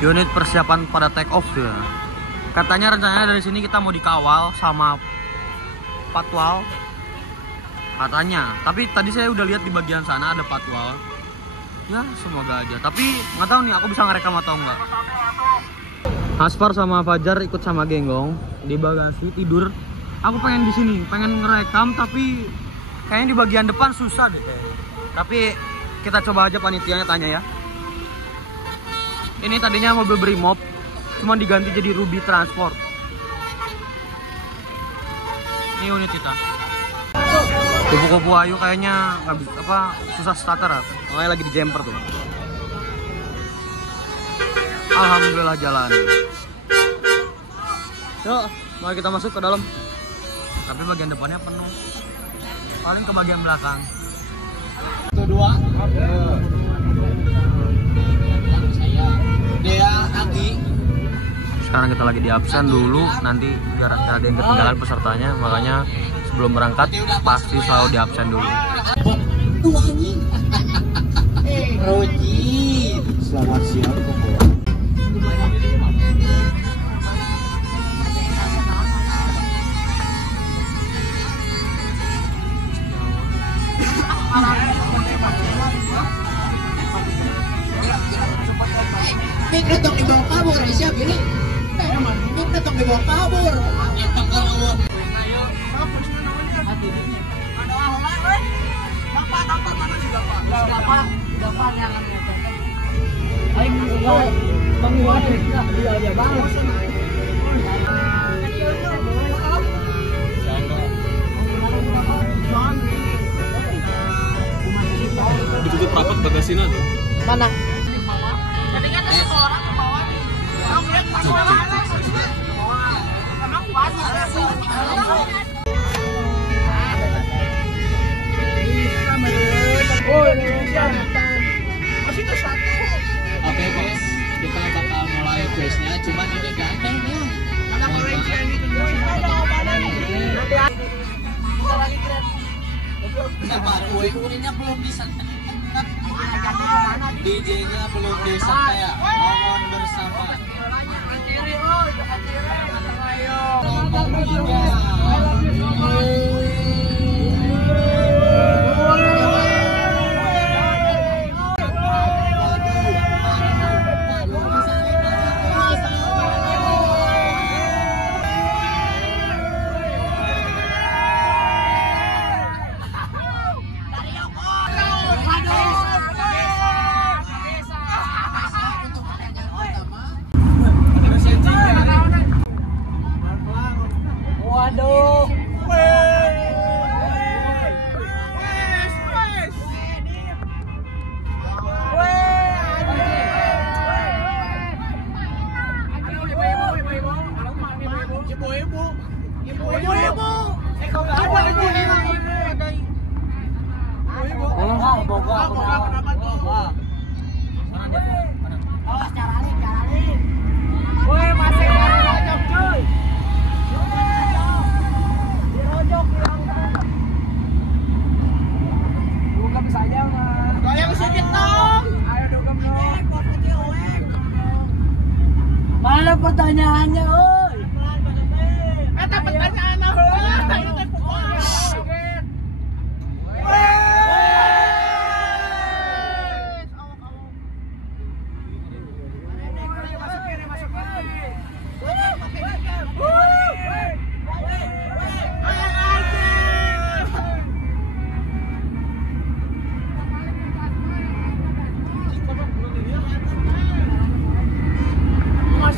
Unit persiapan pada take off ya. Katanya rencananya dari sini kita mau dikawal sama patwal. Katanya. Tapi tadi saya udah lihat di bagian sana ada patwal. Ya semoga aja. Tapi nggak tahu nih aku bisa ngerekam atau enggak. Aspar sama Fajar ikut sama Genggong di bagasi tidur. Aku pengen di sini, pengen ngerekam tapi kayaknya di bagian depan susah deh kayaknya. Tapi kita coba aja panitianya tanya ya. Ini tadinya mobil Brimob, cuma diganti jadi Ruby Transport. Ini unit kita. Kupu-kupu Ayu kayaknya nggak bisa susah starter, makanya lagi di jumper tuh. Alhamdulillah jalan. Yuk, mari kita masuk ke dalam. Tapi bagian depannya penuh. Paling ke bagian belakang. Itu dua. Dea Agi. Sekarang kita lagi di absen dulu, nanti biar ada yang ketinggalan pesertanya, makanya sebelum berangkat pasti selalu di absen dulu. Roji, selamat siang Koko. Mikro tok dibawa kabur, siap ini. Mikro tok dibawa kabur. Ditutup rapat batasina tuh. Mana? Jadi kan ada orang ke bawah nih. Kamu lihat pas emang puasa. Oh, Indonesia. Masih itu satu. Oke guys, kita bakal mulai quiznya. Cuman ini ganteng ya. Ada koleksi yang ditunjukin. Ada mana nih? Kita lagi keren. Kenapa? Kue-kuenya belum disetel. DJ-nya belum disetel. Mohon bersama. Kiri, oh, itu kiri. Ayo. Nomor 3. Waduh. Mana pertanyaannya, oi? Eta pertanyaan heula. Ini teh pokoknya. Mas,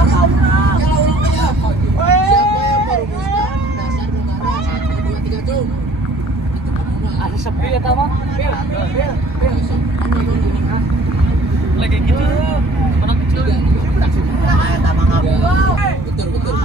Siapa yang merumuskan dasar negara 1, 2, 3 cung? Itu pengumuman. Ada sepi ya tama. Lagi gitu. Anak kecil. Betul betul.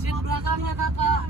Seat belakangnya kakak.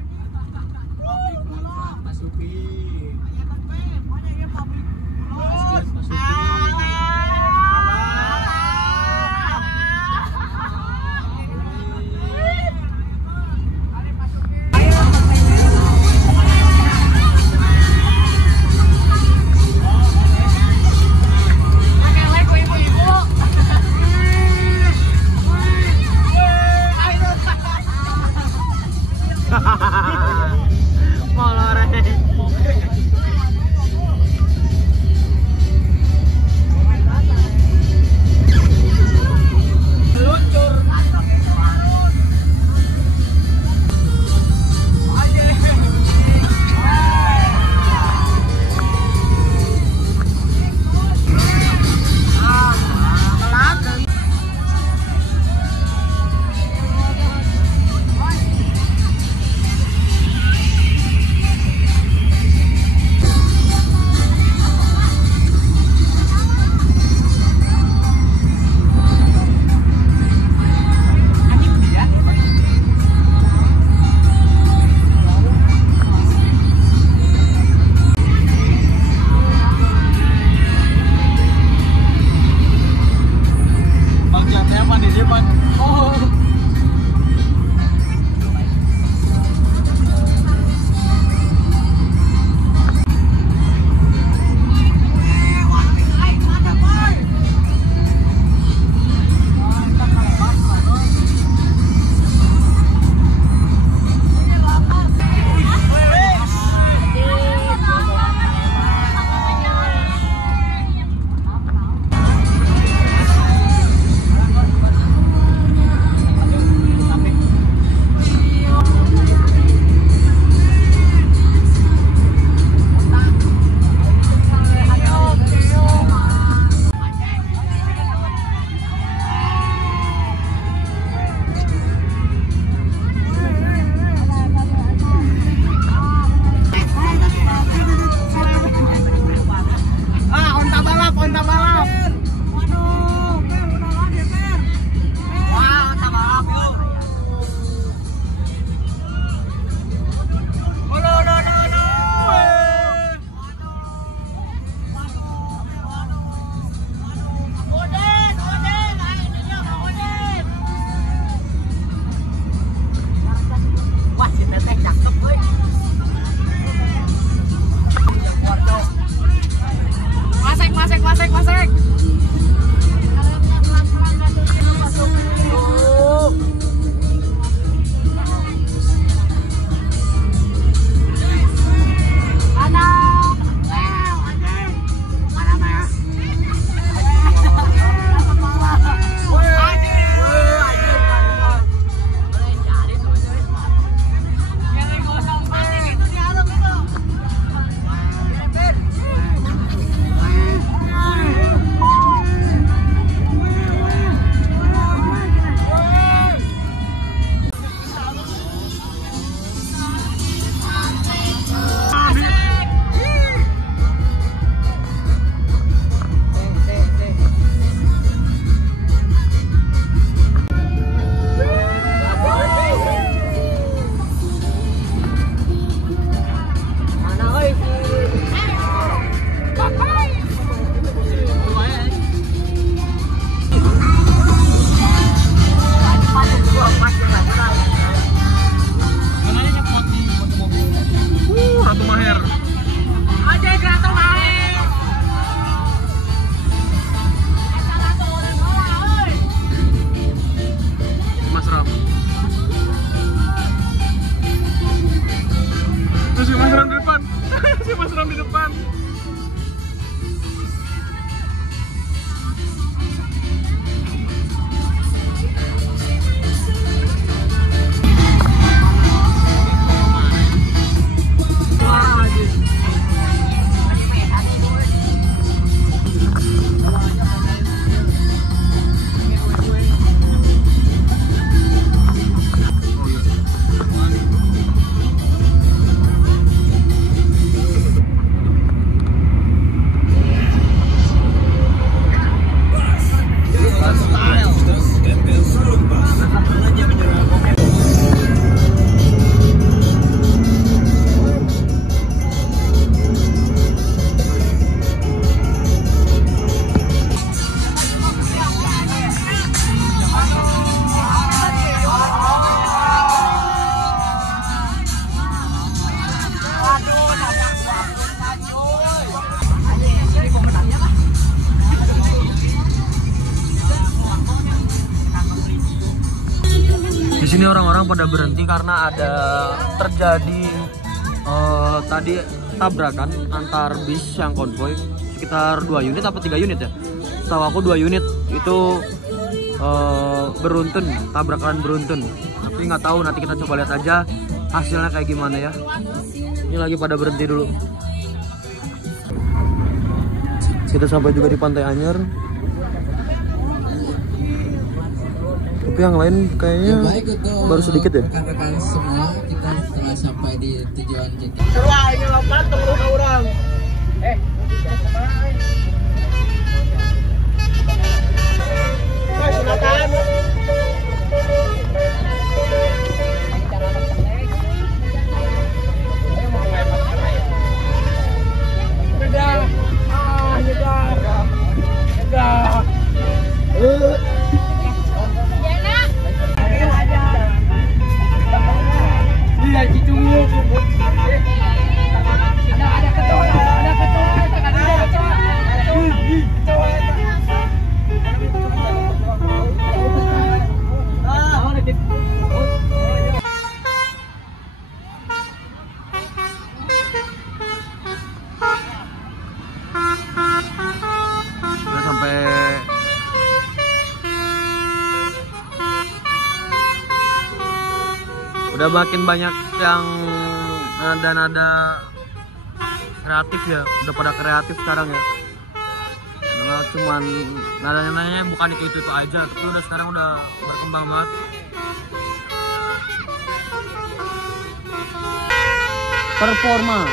Masek. Ini orang-orang pada berhenti karena ada terjadi tadi tabrakan antar bis yang konvoy sekitar 2 unit apa 3 unit ya. Setahu aku 2 unit itu beruntun, tabrakan beruntun. Tapi nggak tahu, nanti kita coba lihat aja hasilnya kayak gimana ya. Ini lagi pada berhenti dulu. Kita sampai juga di Pantai Anyer. Tapi yang lain kayaknya baru sedikit ya. Rekan-rekan semua, kita telah sampai di tujuan kita. Wah, ini lompat tunggu ke orang. Silakan. Udah makin banyak yang nada-nada kreatif ya, udah pada kreatif sekarang ya. Nah, cuman nadanya bukan itu aja, tapi udah sekarang udah berkembang banget. Performa.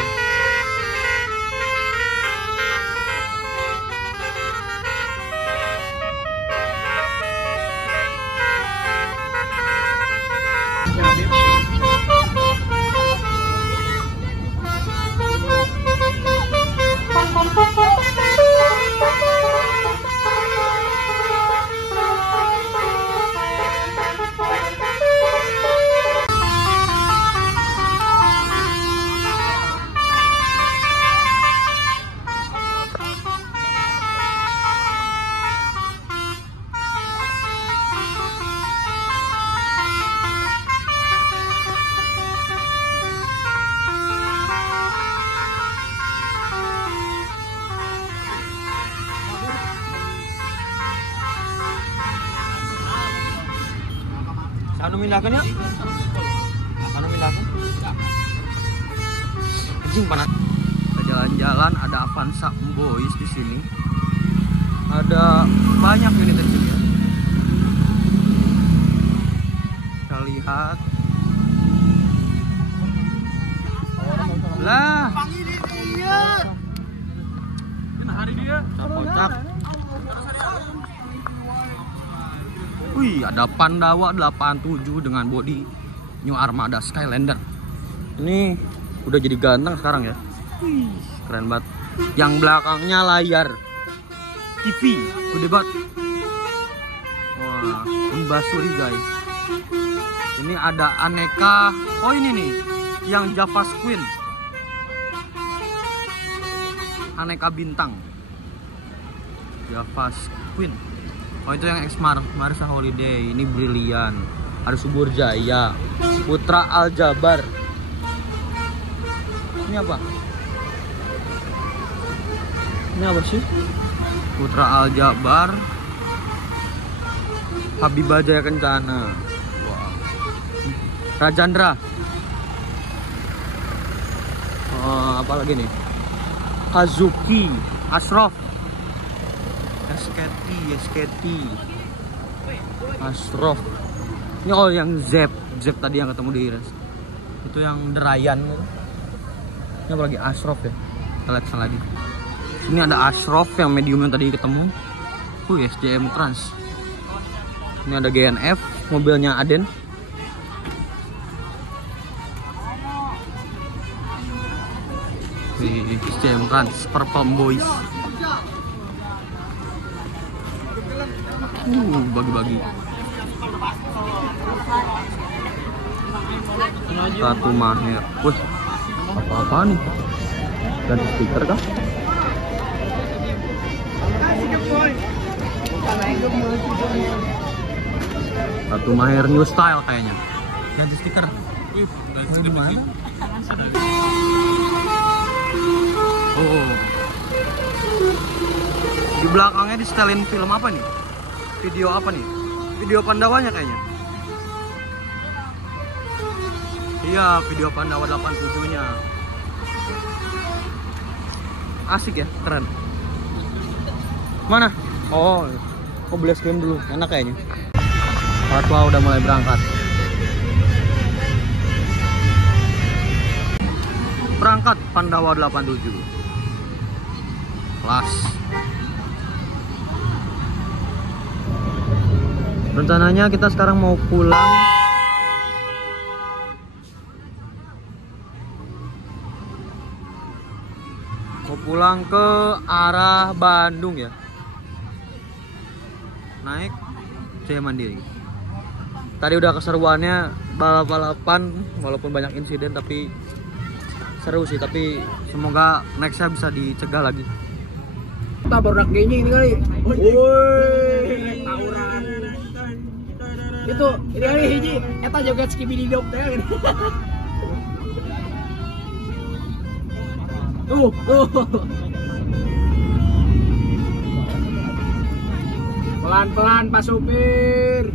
Anu mindahkan ya? Anu mindahkan? Anjing panas. Kita jalan-jalan, ada Avanza Boys di sini. Ada banyak unit di sini ya. Kita lihat. Lah. Hari dia. Kocak. Wih, ada Pandawa 87 dengan bodi New Armada Skylander. Ini udah jadi ganteng sekarang ya. Wih, keren banget. Yang belakangnya layar TV, gede banget. Wah, Mbasuri guys. Ini ada aneka. Oh ini nih, yang Java Queen. Aneka bintang. Java Queen. Oh itu yang Exmar, Marisa Holiday, ini Brilian, ada Subur Jaya, Putra Aljabar. Ini apa? Ini apa sih? Putra Aljabar, Habibah Jaya Kencana, wow. Rajandra. Apa lagi nih? Kazuki, Ashraf. SKT Ashraf. Ini oh yang Zep tadi yang ketemu di Ires. Itu yang Derayan. Ini apa lagi? Ashraf ya. Kita lihat lagi. Ini ada Ashraf yang medium yang tadi ketemu. SJM Trans. Ini ada GNF, mobilnya Aden. Di SJM Trans, Purple Boys. Bagi-bagi. Satu Maher. Wih, apa-apa nih? Ganti stiker kah? Satu Maher New Style kayaknya. Ganti stiker. Wih, ganti Di stiker mana? lagi. Oh. Di belakangnya di setelin film apa nih? Video apa nih? Video Pandawanya kayaknya. Iya, video Pandawa 87-nya. Asik ya, keren. Mana? Oh, kok beli es krim dulu, enak kayaknya. Fatwa udah mulai berangkat. Berangkat Pandawa 87. Kelas. Rencananya kita sekarang mau pulang. Mau pulang ke arah Bandung ya. Naik Jaya Mandiri. Tadi udah keseruannya balap-balapan, walaupun banyak insiden tapi seru sih. Tapi semoga nextnya bisa dicegah lagi. Kita baru kayaknya ini kali. Woi, tawuran. Itu ini kali hiji eta joget skibidi dop teh. Tuh. Pelan-pelan Pak Supir.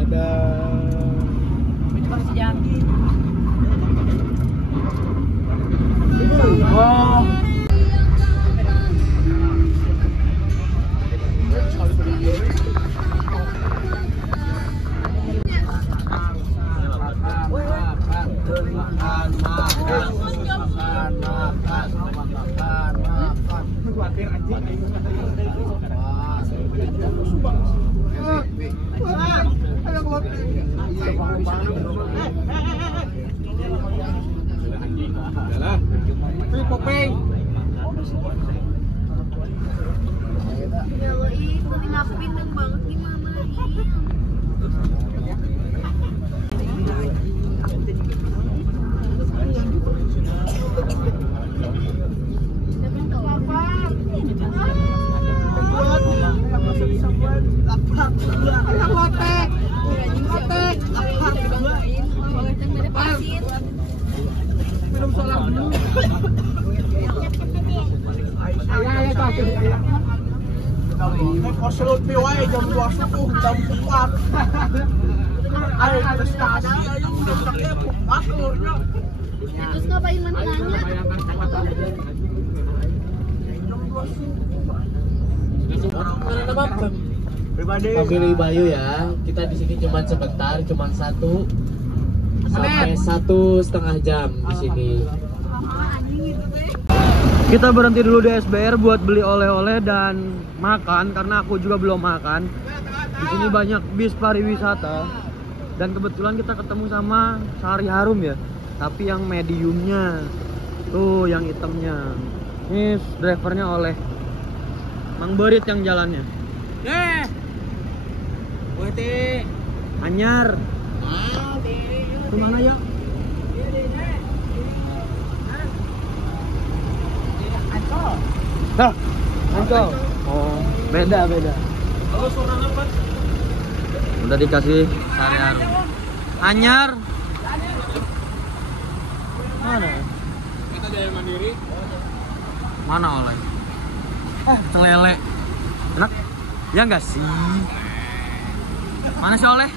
Ada. Oh. Koselut piwai jam 2 subuh, jam 4. Ayo ke stasi, ayo udah sakit pasurnya. Terus ngapain mantangannya? Pilih Bayu ya. Kita di sini cuma sebentar, cuma 1 sampai 1,5 jam di sini. Kita berhenti dulu di SBR buat beli oleh-oleh dan makan karena aku juga belum makan. Di sini banyak bis pariwisata dan kebetulan kita ketemu sama Sari Harum ya. Tapi yang mediumnya, tuh yang hitamnya. Ini drivernya oleh Mang Berit yang jalannya. Wete. Anyar. Kemana ya? Nah, Ancol. Oh, beda. Udah dikasih Sari Harum. Anyar. Mana? Kita Jaya Mandiri. Mana oleh? Lele. Enak? Ya enggak sih? Mana sih oleh?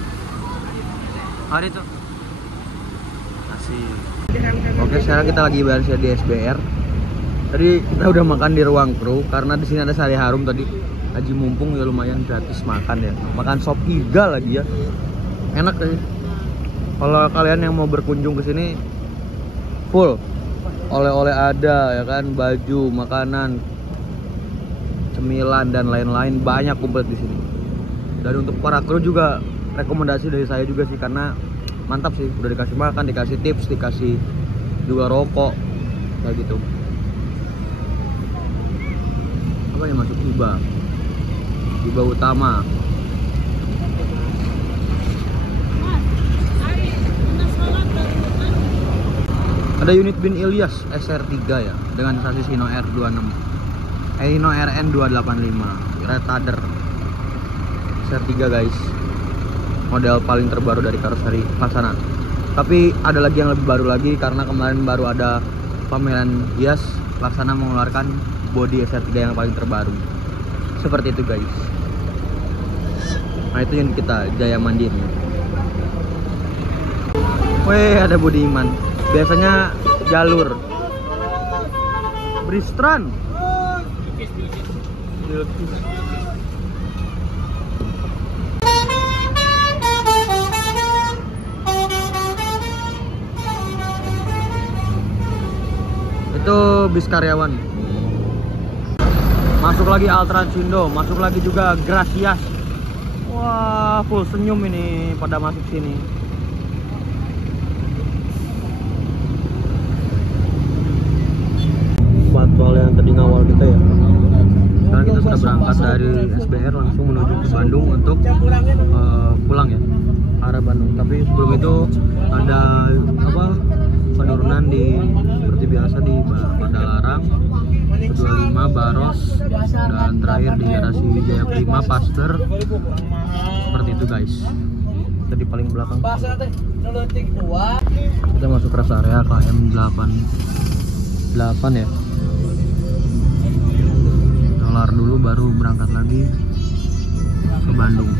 Hari itu. Kasih. Oke, sekarang kita lagi beres di SBR. Tadi kita udah makan di ruang kru karena di sini ada Sari Harum tadi. Haji mumpung ya lumayan gratis makan ya. Makan sop iga lagi ya. Enak sih. Kalau kalian yang mau berkunjung ke sini full. Oleh-oleh ada ya kan, baju, makanan, cemilan dan lain-lain banyak komplit di sini. Dan untuk para kru juga rekomendasi dari saya juga sih karena mantap sih, udah dikasih makan, dikasih tips, dikasih juga rokok kayak gitu. Apa yang masuk Iba utama. Ada unit bin Ilyas SR3 ya dengan sasis Hino R26. Hino RN 285 Retader SR3 guys. model paling terbaru dari karoseri Laksana. Tapi ada lagi yang lebih baru lagi karena kemarin baru ada pameran hias, Laksana mengeluarkan bodi SR3 yang paling terbaru. Seperti itu guys. Nah itu yang kita Jaya Mandiri. Weh, ada Budiman. Biasanya jalur Bristran. Itu bis karyawan. Masuk lagi Altracindo, masuk lagi juga Gracias. Wah, full senyum ini pada masuk sini. Patwal yang tadi ngawal kita ya. Sekarang kita sudah berangkat dari SBR langsung menuju ke Bandung untuk pulang ya, arah Bandung. Tapi sebelum itu ada apa? Penurunan di seperti biasa di Padalarang, 25 Baros, dan terakhir di garasi Jaya Prima Pasteur. Seperti itu guys. Kita di paling belakang. Kita masuk rest area KM 88 ya. Kelar dulu baru berangkat lagi ke Bandung.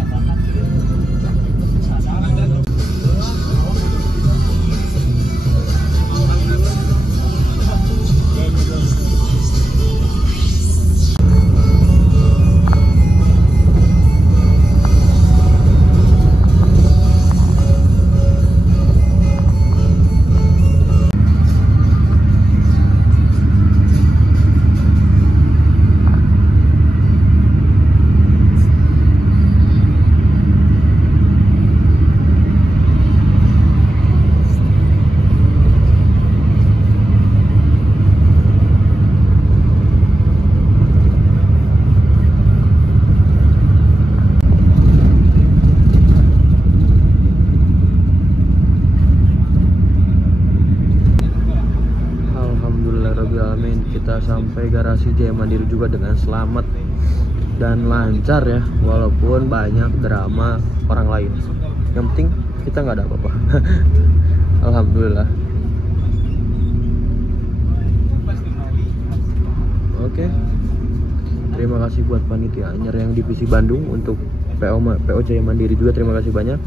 Kita sampai garasi Jaya Mandiri juga dengan selamat dan lancar ya, walaupun banyak drama orang lain. Yang penting kita nggak ada apa-apa. Alhamdulillah. Oke. Terima kasih buat panitia Anyer yang divisi Bandung untuk PO Jaya Mandiri juga, terima kasih banyak.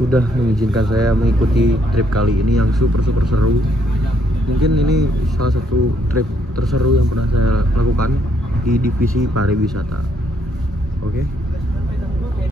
Sudah mengizinkan saya mengikuti trip kali ini yang super seru. Mungkin ini salah satu trip terseru yang pernah saya lakukan di divisi pariwisata. Oke.